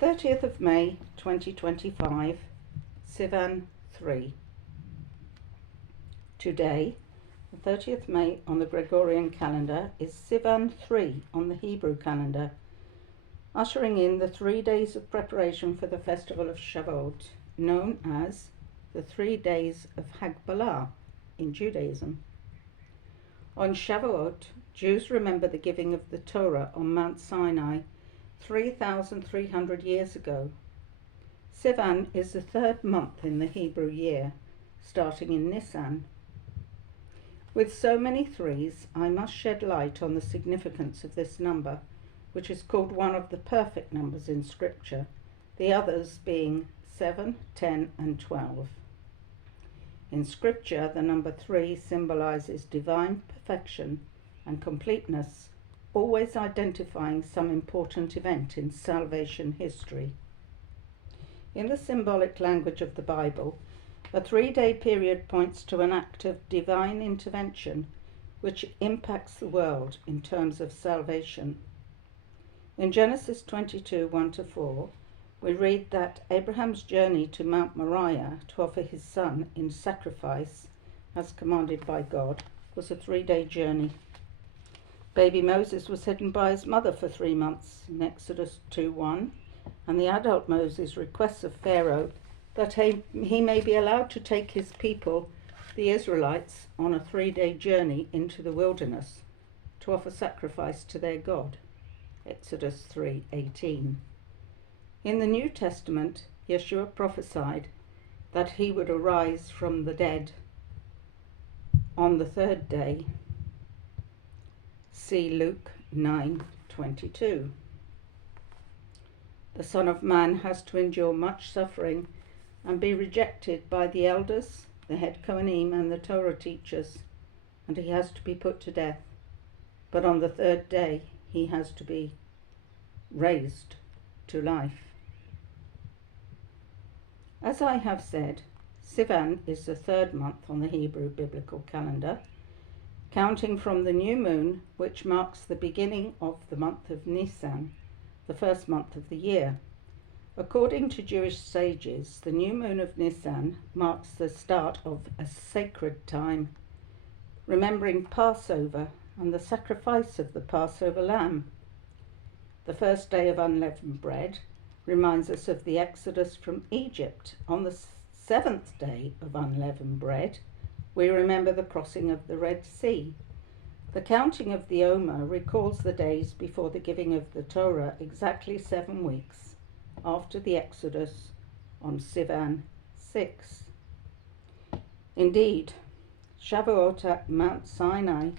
30th of May 2025, Sivan 3. Today, the 30th May on the Gregorian calendar, is Sivan 3 on the Hebrew calendar, ushering in the 3 days of preparation for the festival of Shavuot, known as the 3 days of Hagbalah in Judaism. On Shavuot, Jews remember the giving of the Torah on Mount Sinai 3,300 years ago. Sivan is the third month in the Hebrew year, starting in Nisan. With so many threes, I must shed light on the significance of this number, which is called one of the perfect numbers in Scripture, the others being 7, 10, and 12. In Scripture, the number 3 symbolizes divine perfection and completeness, always identifying some important event in salvation history. In the symbolic language of the Bible, a 3-day period points to an act of divine intervention which impacts the world in terms of salvation. In Genesis 22, 1-4, we read that Abraham's journey to Mount Moriah to offer his son in sacrifice, as commanded by God, was a 3-day journey. Baby Moses was hidden by his mother for 3 months in Exodus 2:1, and the adult Moses requests of Pharaoh that he may be allowed to take his people, the Israelites, on a 3-day journey into the wilderness to offer sacrifice to their God. Exodus 3:18. In the New Testament, Yeshua prophesied that he would arise from the dead on the 3rd day. See Luke 9:22. The Son of Man has to endure much suffering and be rejected by the elders, the head Kohanim, and the Torah teachers, and he has to be put to death. But on the 3rd day, he has to be raised to life. As I have said, Sivan is the 3rd month on the Hebrew biblical calendar, counting from the new moon, which marks the beginning of the month of Nisan, the first month of the year. According to Jewish sages, the new moon of Nisan marks the start of a sacred time, remembering Passover and the sacrifice of the Passover lamb. The first day of unleavened bread reminds us of the exodus from Egypt. On the 7th day of unleavened bread, we remember the crossing of the Red Sea. The counting of the Omer recalls the days before the giving of the Torah, exactly 7 weeks after the Exodus on Sivan 6. Indeed, Shavuot at Mount Sinai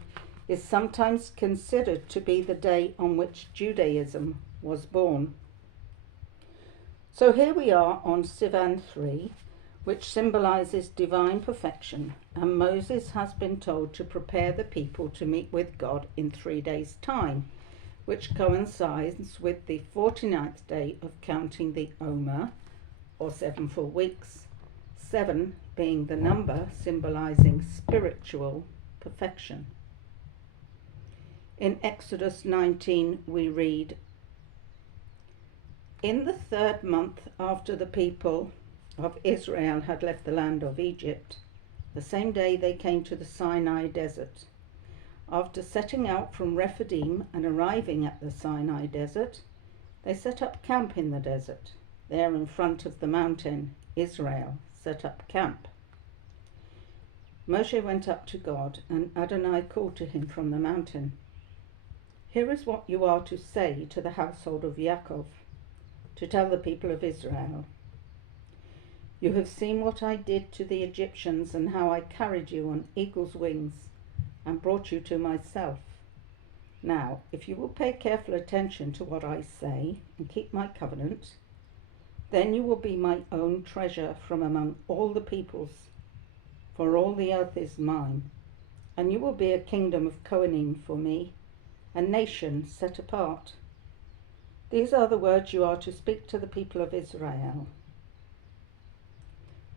is sometimes considered to be the day on which Judaism was born. So here we are on Sivan 3, which symbolizes divine perfection, and Moses has been told to prepare the people to meet with God in 3 days' time, which coincides with the 49th day of counting the Omer, or 7 full weeks, 7 being the number symbolizing spiritual perfection. In Exodus 19 we read, "In the 3rd month after the people of Israel had left the land of Egypt, the same day they came to the Sinai desert. After setting out from Rephidim and arriving at the Sinai desert, they set up camp in the desert. There in front of the mountain, Israel set up camp. Moshe went up to God, and Adonai called to him from the mountain. 'Here is what you are to say to the household of Yaakov, to tell the people of Israel. You have seen what I did to the Egyptians and how I carried you on eagle's wings and brought you to myself. Now, if you will pay careful attention to what I say and keep my covenant, then you will be my own treasure from among all the peoples, for all the earth is mine, and you will be a kingdom of Kohanim for me, a nation set apart. These are the words you are to speak to the people of Israel.'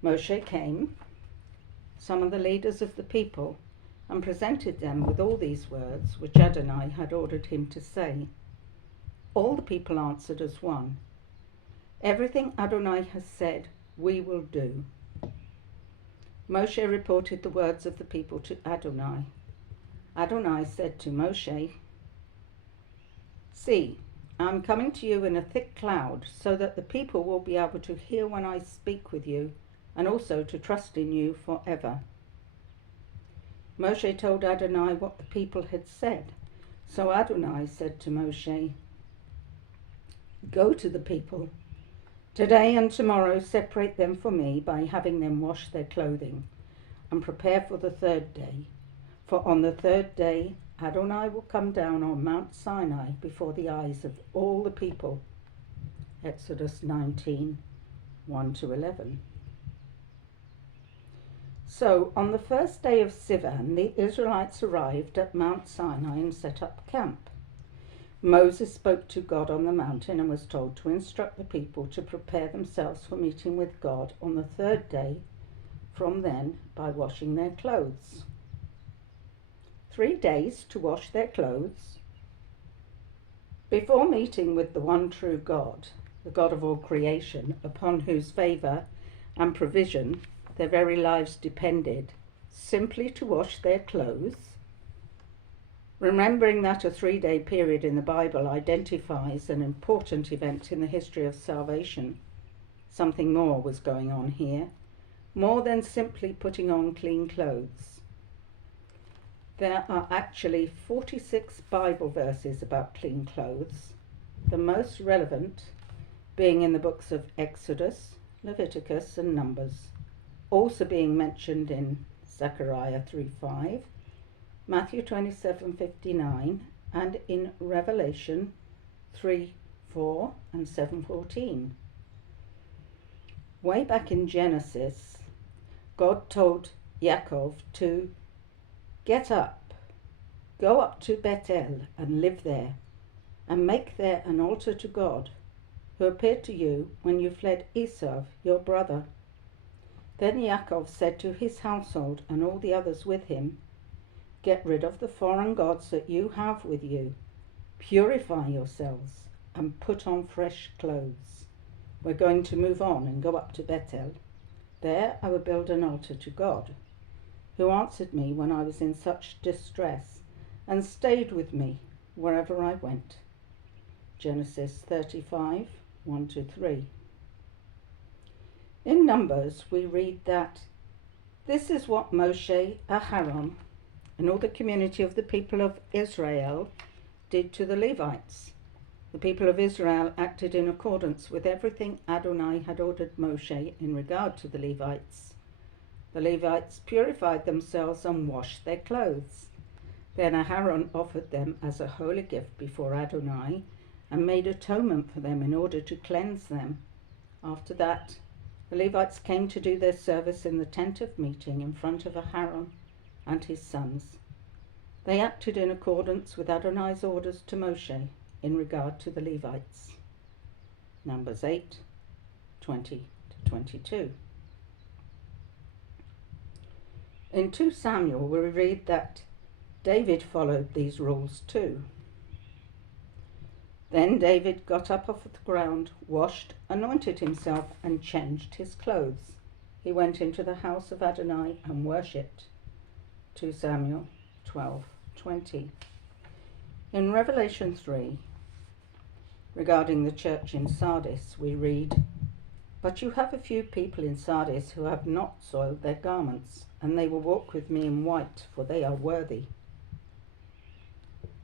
Moshe came, summoned the leaders of the people, and presented them with all these words which Adonai had ordered him to say. All the people answered as one, Everything Adonai has said, we will do. Moshe reported the words of the people to Adonai. Adonai said to Moshe, "See, I am coming to you in a thick cloud, so that the people will be able to hear when I speak with you, and also to trust in you forever." Moshe told Adonai what the people had said. So Adonai said to Moshe, "Go to the people. Today and tomorrow separate them for me by having them wash their clothing, and prepare for the third day. For on the third day Adonai will come down on Mount Sinai before the eyes of all the people." Exodus 19, 1-11. So on the first day of Sivan, the Israelites arrived at Mount Sinai and set up camp. Moses spoke to God on the mountain and was told to instruct the people to prepare themselves for meeting with God on the third day from then by washing their clothes. 3 days to wash their clothes? Before meeting with the one true God, the God of all creation, upon whose favour and provision their very lives depended, simply to wash their clothes? Remembering that a 3-day period in the Bible identifies an important event in the history of salvation, something more was going on here, more than simply putting on clean clothes. There are actually 46 Bible verses about clean clothes, the most relevant being in the books of Exodus, Leviticus and Numbers, also being mentioned in Zechariah 3:5, Matthew 27:59, and in Revelation 3:4 and 7:14. Way back in Genesis, God told Yaakov to get up, go up to Bethel and live there, and make there an altar to God, who appeared to you when you fled Esau, your brother. Then Yaakov said to his household and all the others with him, "Get rid of the foreign gods that you have with you, purify yourselves, and put on fresh clothes. We're going to move on and go up to Bethel. There I will build an altar to God, who answered me when I was in such distress, and stayed with me wherever I went." Genesis 35, 1-3. In Numbers we read that this is what Moshe, Aharon, and all the community of the people of Israel did to the Levites. The people of Israel acted in accordance with everything Adonai had ordered Moshe in regard to the Levites. The Levites purified themselves and washed their clothes. Then Aharon offered them as a holy gift before Adonai and made atonement for them in order to cleanse them. After that, the Levites came to do their service in the tent of meeting in front of Aharon and his sons. They acted in accordance with Adonai's orders to Moshe in regard to the Levites. Numbers 8, 20-22. In 2 Samuel we read that David followed these rules too. Then David got up off the ground, washed, anointed himself, and changed his clothes. He went into the house of Adonai and worshipped. 2 Samuel 12:20. In Revelation 3, regarding the church in Sardis, we read, "But you have a few people in Sardis who have not soiled their garments, and they will walk with me in white, for they are worthy."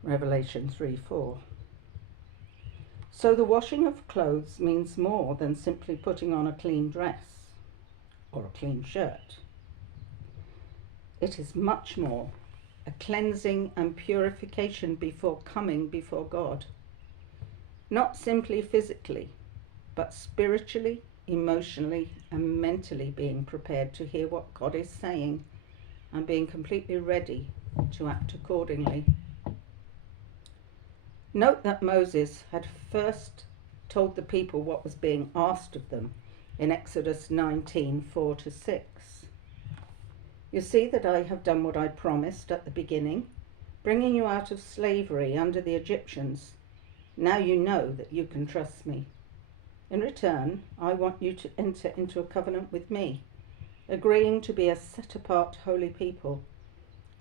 Revelation 3:4. So the washing of clothes means more than simply putting on a clean dress or a clean shirt. It is much more, a cleansing and purification before coming before God. Not simply physically, but spiritually, emotionally, and mentally being prepared to hear what God is saying and being completely ready to act accordingly. Note that Moses had first told the people what was being asked of them in Exodus 19:4-6. "You see that I have done what I promised at the beginning, bringing you out of slavery under the Egyptians. Now you know that you can trust me. In return, I want you to enter into a covenant with me, agreeing to be a set-apart holy people.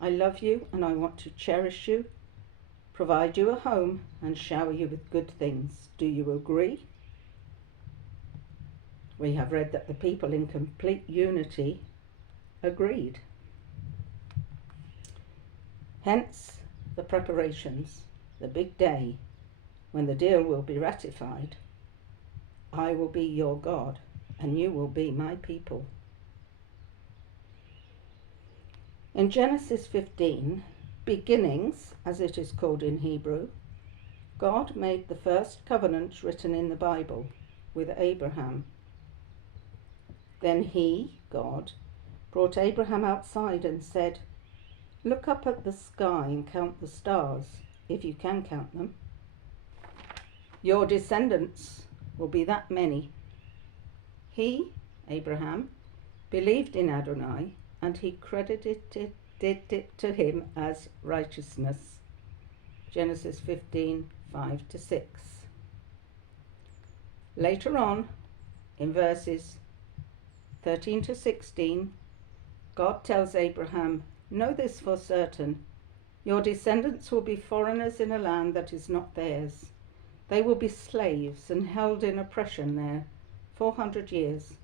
I love you and I want to cherish you, provide you a home, and shower you with good things. Do you agree?" We have read that the people in complete unity agreed. Hence the preparations, the big day when the deal will be ratified. I will be your God and you will be my people. In Genesis 15, beginnings, as it is called in Hebrew, God made the first covenant written in the Bible with Abraham. Then he, God, brought Abraham outside and said, "Look up at the sky and count the stars, if you can count them. Your descendants will be that many." He, Abraham, believed in Adonai, and he credited it to him as righteousness. Genesis 15, 5-6. Later on, in verses 13-16, God tells Abraham, "Know this for certain, your descendants will be foreigners in a land that is not theirs. They will be slaves and held in oppression there 400 years.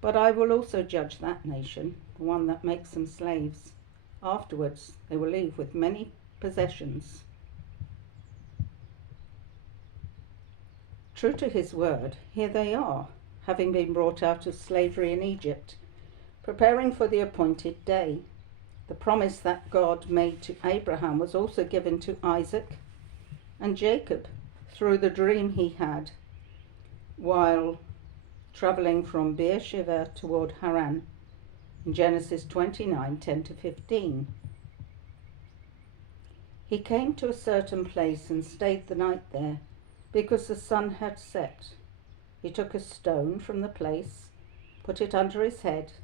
But I will also judge that nation, the one that makes them slaves. Afterwards, they will leave with many possessions." True to his word, here they are, having been brought out of slavery in Egypt, preparing for the appointed day. The promise that God made to Abraham was also given to Isaac and Jacob through the dream he had while travelling from Beersheba toward Haran in Genesis 29, 10-15. He came to a certain place and stayed the night there, because the sun had set. He took a stone from the place, put it under his head,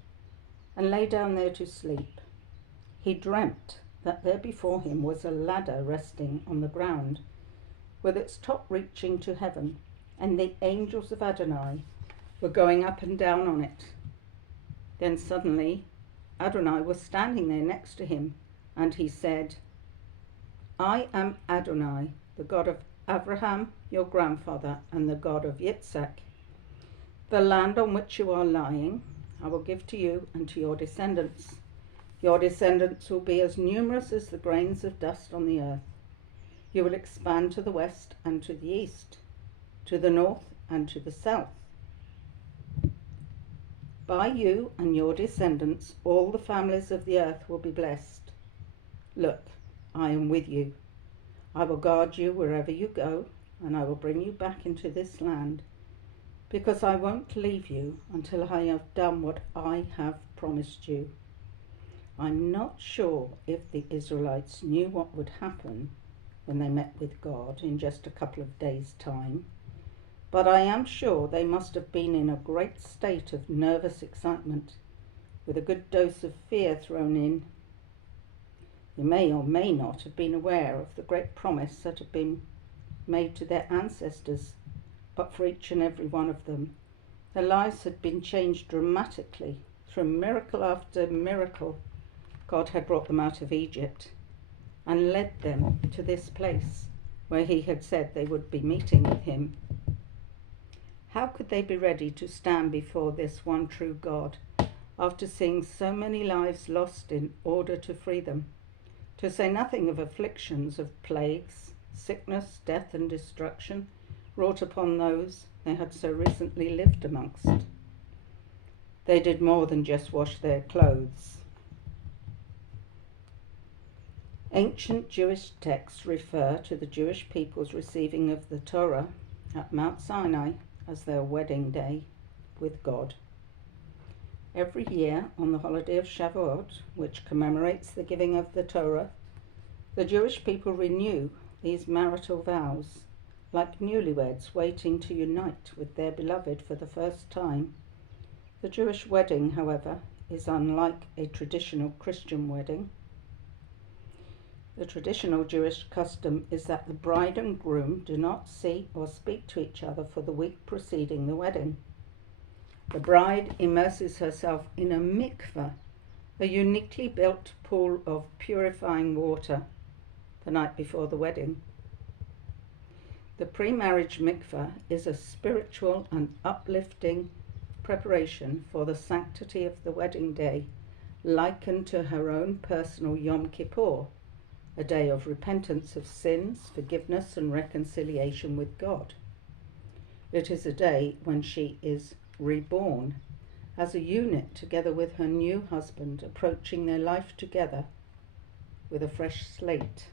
and lay down there to sleep. He dreamt that there before him was a ladder resting on the ground, with its top reaching to heaven, and the angels of Adonai were going up and down on it. Then suddenly Adonai was standing there next to him, and he said, "I am Adonai, the God of Abraham, your grandfather, and the God of Yitzhak. The land on which you are lying I will give to you and to your descendants. Your descendants will be as numerous as the grains of dust on the earth. You will expand to the west and to the east, to the north and to the south. By you and your descendants all the families of the earth will be blessed. Look, I am with you. I will guard you wherever you go, and I will bring you back into this land, because I won't leave you until I have done what I have promised you." I'm not sure if the Israelites knew what would happen when they met with God in just a couple of days' time, but I am sure they must have been in a great state of nervous excitement, with a good dose of fear thrown in. They may or may not have been aware of the great promise that had been made to their ancestors, but for each and every one of them, their lives had been changed dramatically. Through miracle after miracle, God had brought them out of Egypt and led them to this place where he had said they would be meeting with him. How could they be ready to stand before this one true God after seeing so many lives lost in order to free them? To say nothing of afflictions of plagues, sickness, death and destruction wrought upon those they had so recently lived amongst. They did more than just wash their clothes. Ancient Jewish texts refer to the Jewish people's receiving of the Torah at Mount Sinai as their wedding day with God. Every year on the holiday of Shavuot, which commemorates the giving of the Torah, the Jewish people renew these marital vows, like newlyweds waiting to unite with their beloved for the first time. The Jewish wedding, however, is unlike a traditional Christian wedding. The traditional Jewish custom is that the bride and groom do not see or speak to each other for the week preceding the wedding. The bride immerses herself in a mikveh, a uniquely built pool of purifying water, the night before the wedding. The pre-marriage mikveh is a spiritual and uplifting preparation for the sanctity of the wedding day, likened to her own personal Yom Kippur, a day of repentance of sins, forgiveness and reconciliation with God. It is a day when she is reborn as a unit together with her new husband, approaching their life together with a fresh slate.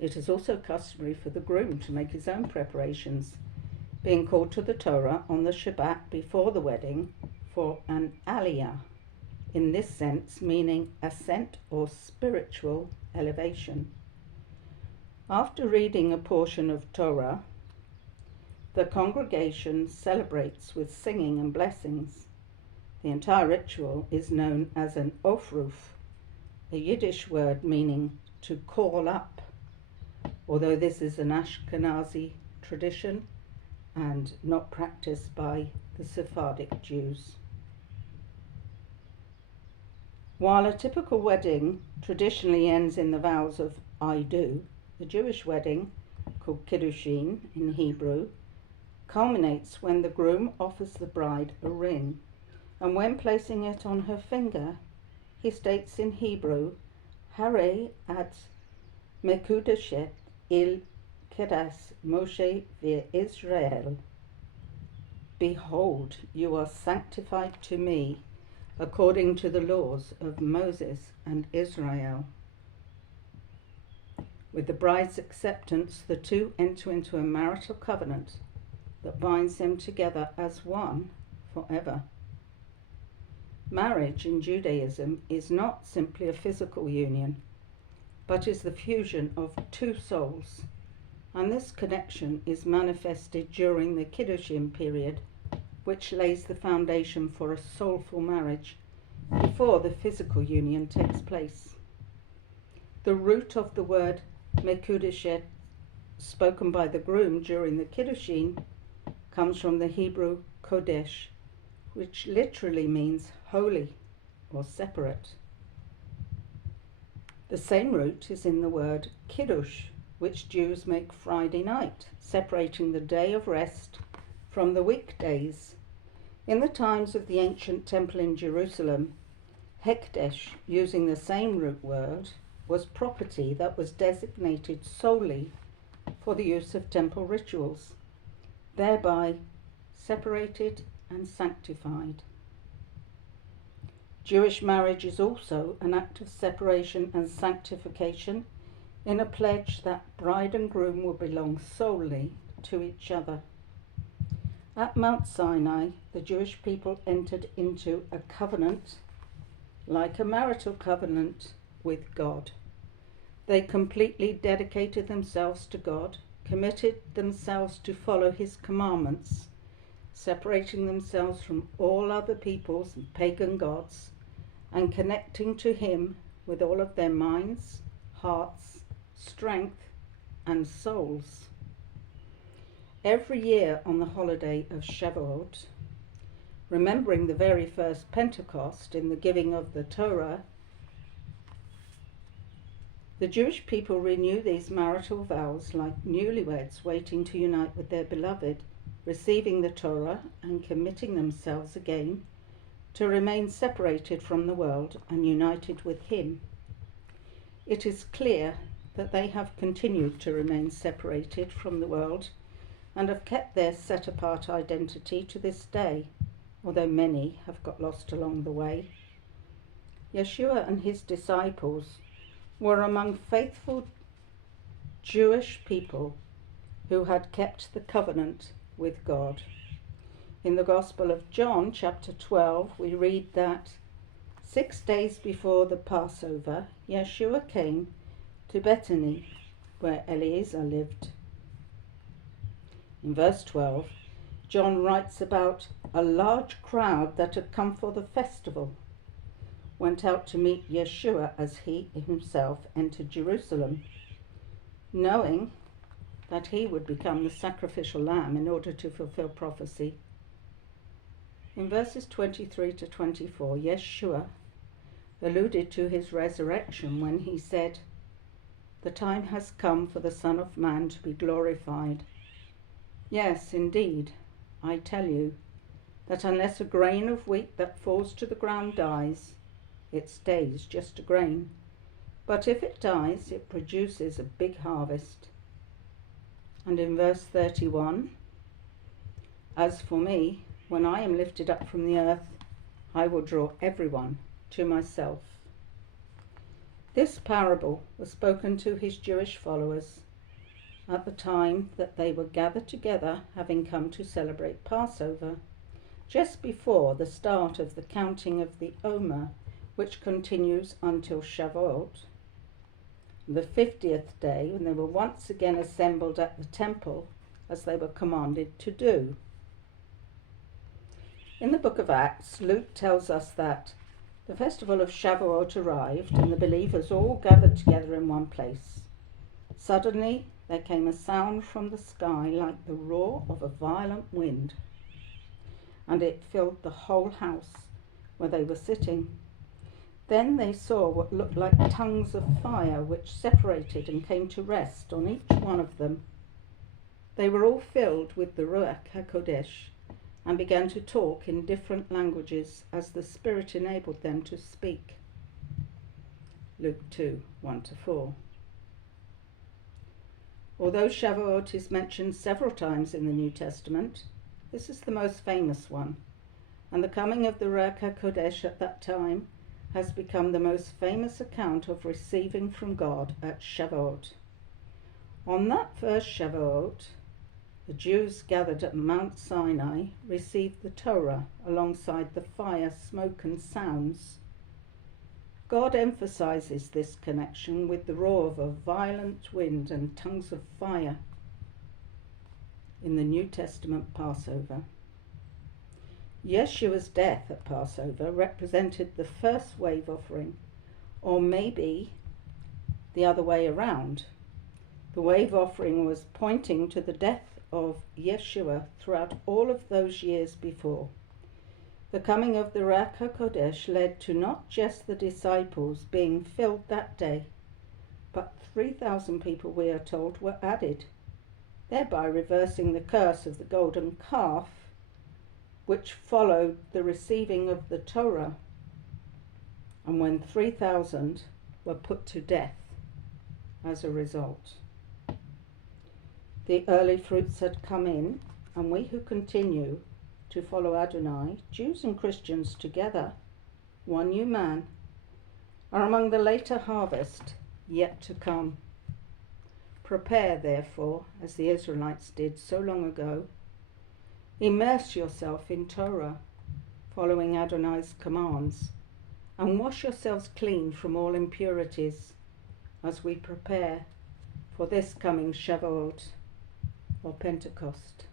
It is also customary for the groom to make his own preparations, being called to the Torah on the Shabbat before the wedding for an aliyah, in this sense meaning ascent or spiritual elevation. After reading a portion of Torah, the congregation celebrates with singing and blessings. The entire ritual is known as an ofruf, a Yiddish word meaning to call up, although this is an Ashkenazi tradition and not practiced by the Sephardic Jews. While a typical wedding traditionally ends in the vows of I do, the Jewish wedding, called Kiddushin in Hebrew, culminates when the groom offers the bride a ring, and when placing it on her finger, he states in Hebrew, Hare at mekudeshet il kedas Moshe ve'Israel. Behold, you are sanctified to me according to the laws of Moses and Israel. With the bride's acceptance, the two enter into a marital covenant that binds them together as one forever. Marriage in Judaism is not simply a physical union, but is the fusion of two souls, and this connection is manifested during the Kiddushin period, which lays the foundation for a soulful marriage before the physical union takes place. The root of the word mekudeshet, spoken by the groom during the Kiddushin, comes from the Hebrew kodesh, which literally means holy or separate. The same root is in the word kiddush, which Jews make Friday night, separating the day of rest from the weekdays. In the times of the ancient temple in Jerusalem, Hekdesh, using the same root word, was property that was designated solely for the use of temple rituals, thereby separated and sanctified. Jewish marriage is also an act of separation and sanctification in a pledge that bride and groom will belong solely to each other. At Mount Sinai, the Jewish people entered into a covenant, like a marital covenant, with God. They completely dedicated themselves to God, committed themselves to follow His commandments, separating themselves from all other peoples and pagan gods, and connecting to Him with all of their minds, hearts, strength, and souls. Every year on the holiday of Shavuot, remembering the very first Pentecost in the giving of the Torah, the Jewish people renew these marital vows like newlyweds waiting to unite with their beloved, receiving the Torah and committing themselves again to remain separated from the world and united with Him. It is clear that they have continued to remain separated from the world and have kept their set-apart identity to this day, although many have got lost along the way. Yeshua and his disciples were among faithful Jewish people who had kept the covenant with God. In the Gospel of John, chapter 12, we read that 6 days before the Passover, Yeshua came to Bethany, where Eliezer lived. In verse 12, John writes about a large crowd that had come for the festival. went out to meet Yeshua as he himself entered Jerusalem, knowing that he would become the sacrificial lamb in order to fulfill prophecy. In verses 23 to 24, Yeshua alluded to his resurrection when he said, "The time has come for the Son of Man to be glorified. Yes, indeed, I tell you that unless a grain of wheat that falls to the ground dies, it stays just a grain. But if it dies, it produces a big harvest." And in verse 31, "As for me, when I am lifted up from the earth, I will draw everyone to myself." This parable was spoken to his Jewish followers at the time that they were gathered together, having come to celebrate Passover, just before the start of the counting of the Omer, which continues until Shavuot, the 50th day, when they were once again assembled at the temple as they were commanded to do. In the book of Acts, Luke tells us that the festival of Shavuot arrived and the believers all gathered together in one place. Suddenly there came a sound from the sky like the roar of a violent wind, and it filled the whole house where they were sitting. Then they saw what looked like tongues of fire, which separated and came to rest on each one of them. They were all filled with the Ruach HaKodesh and began to talk in different languages as the Spirit enabled them to speak. Luke 2, 1-4. Although Shavuot is mentioned several times in the New Testament, this is the most famous one, and the coming of the Ruach HaKodesh at that time has become the most famous account of receiving from God at Shavuot. On that first Shavuot, the Jews gathered at Mount Sinai received the Torah alongside the fire, smoke and sounds. God emphasizes this connection with the roar of a violent wind and tongues of fire in the New Testament Passover. Yeshua's death at Passover represented the first wave offering, or maybe the other way around. The wave offering was pointing to the death of Yeshua throughout all of those years before. The coming of the Ruach HaKodesh led to not just the disciples being filled that day, but 3,000 people, we are told, were added, thereby reversing the curse of the golden calf, which followed the receiving of the Torah, and when 3,000 were put to death as a result. The early fruits had come in, and we who continue to follow Adonai, Jews and Christians together, one new man, are among the later harvest yet to come. Prepare, therefore, as the Israelites did so long ago. Immerse yourself in Torah, following Adonai's commands, and wash yourselves clean from all impurities as we prepare for this coming Shavuot or Pentecost.